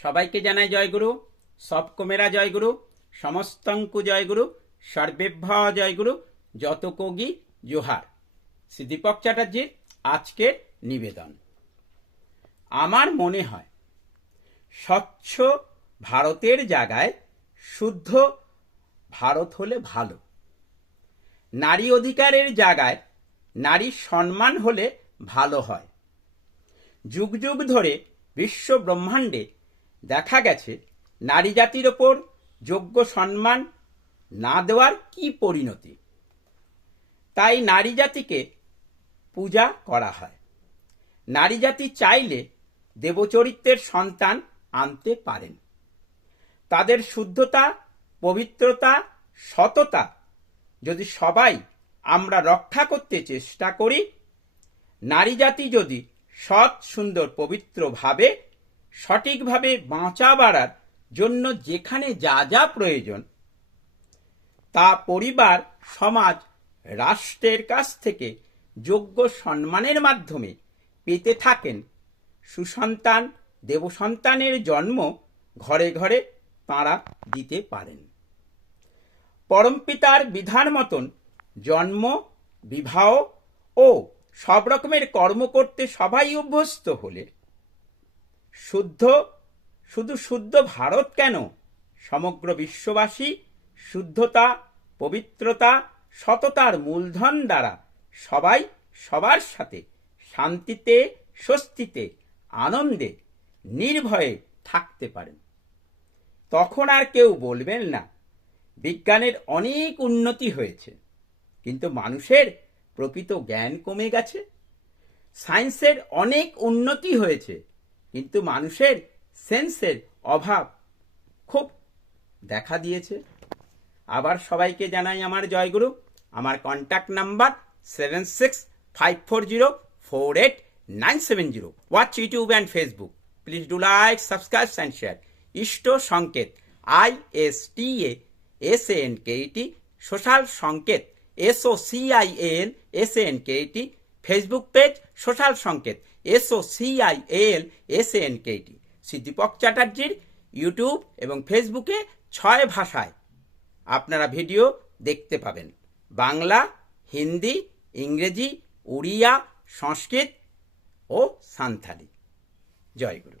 সবাইকে জানাই জয়গুরু সবকমেরা জয়গুরু সমস্তঙ্কু জয়গুরু সর্বেভ্য জয়গুরু যত কোগি জোহার। শ্রী দীপক চ্যাটার্জির আজকের নিবেদন। আমার মনে হয়, স্বচ্ছ ভারতের জায়গায় শুদ্ধ ভারত হলে ভালো। নারী অধিকারের জায়গায় নারীর সম্মান হলে ভালো হয়। যুগ যুগ ধরে বিশ্ব ব্রহ্মাণ্ডে দেখা গেছে নারী জাতির ওপর যোগ্য সম্মান না দেওয়ার কি পরিণতি? তাই নারী জাতিকে পূজা করা হয়। নারী জাতি চাইলে দেবচরিত্রের সন্তান আনতে পারেন। তাদের শুদ্ধতা, পবিত্রতা, সততা যদি সবাই আমরা রক্ষা করতে চেষ্টা করি, নারী জাতি যদি সৎ, সুন্দর পবিত্রভাবে সঠিকভাবে বাঁচা বাড়ার জন্য যেখানে যা যা প্রয়োজন, তা পরিবার, সমাজ, রাষ্ট্রের কাছ থেকে যোগ্য সম্মানের মাধ্যমে পেতে থাকেন। সুসন্তান, দেবসন্তানের জন্ম ঘরে ঘরে তাঁরা দিতে পারেন। পরমপিতার বিধান মতন জন্ম, বিবাহ ও সব রকমের কর্ম করতে সবাই অভ্যস্ত হলে শুদ্ধ, শুধু শুদ্ধ ভারত কেন? সমগ্র বিশ্ববাসী শুদ্ধতা, পবিত্রতা, সততার মূলধন দ্বারা সবাই সবার সাথে, শান্তিতে, স্বস্তিতে, আনন্দে, নির্ভয়ে থাকতে পারেন। তখন আর কেউ বলবেন না, বিজ্ঞানের অনেক উন্নতি হয়েছে, কিন্তু মানুষের প্রকৃত জ্ঞান কমে গেছে। সায়েন্সের অনেক উন্নতি হয়েছে কিন্তু মানুষের সেন্সের অভাব খুব দেখা দিয়েছে। আবার সবাইকে জানাই আমার জয়গুরু। আমার contact number seven six five four zero four eight nine seven zero watch YouTube and Facebook please do like subscribe and share Isht Sanket I S T A S N K T social Sanket S O C I L S N K T Facebook page social Sanket S O O C I L S N K T Shri Dipak চ্যাটার্জির YouTube এবং ফেসবুকে ছয় ভাষায় আপনারা video দেখতে পাবেন। বাংলা, হিন্দি, ইংরেজি, উড়িয়া, সংস্কৃত ও সান্থালি। জয়গুরু